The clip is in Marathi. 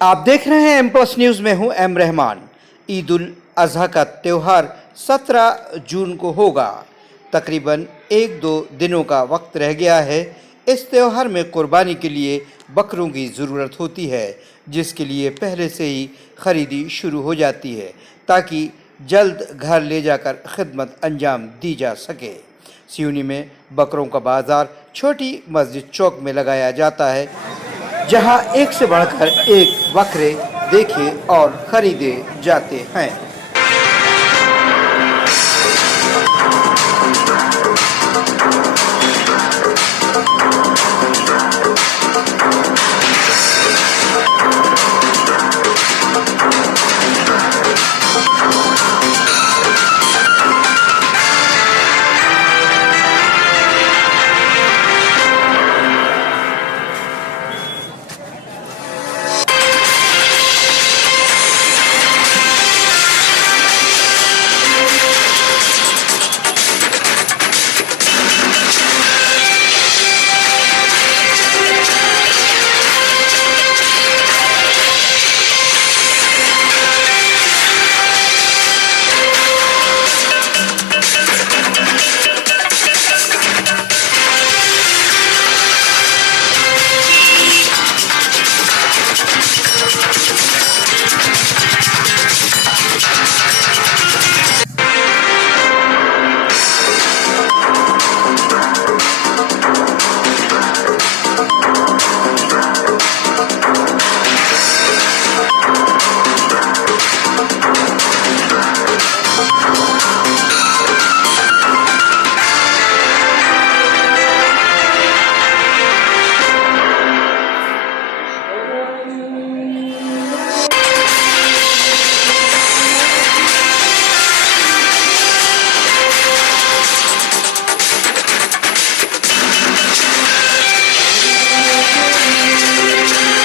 आप देख रहे हैं एम प्लस न्यूज़ में हूं एम रहमान। ईद उल अजहा का त्यौहार 17 जून को होगा। तकरीबन 1-2 दिनों का वक्त रह गया है। इस त्यौहार में कुर्बानी के लिए बकरों की ज़रूरत होती है, जिसके लिए पहले से ही ख़रीदी शुरू हो जाती है ताकि जल्द घर ले जाकर खिदमत अंजाम दी जा सके। सिवनी में बकरों का बाज़ार छोटी मस्जिद चौक में लगाया जाता है, जहां एक से बढ़कर एक बकरे देखे और खरीदे जाते हैं।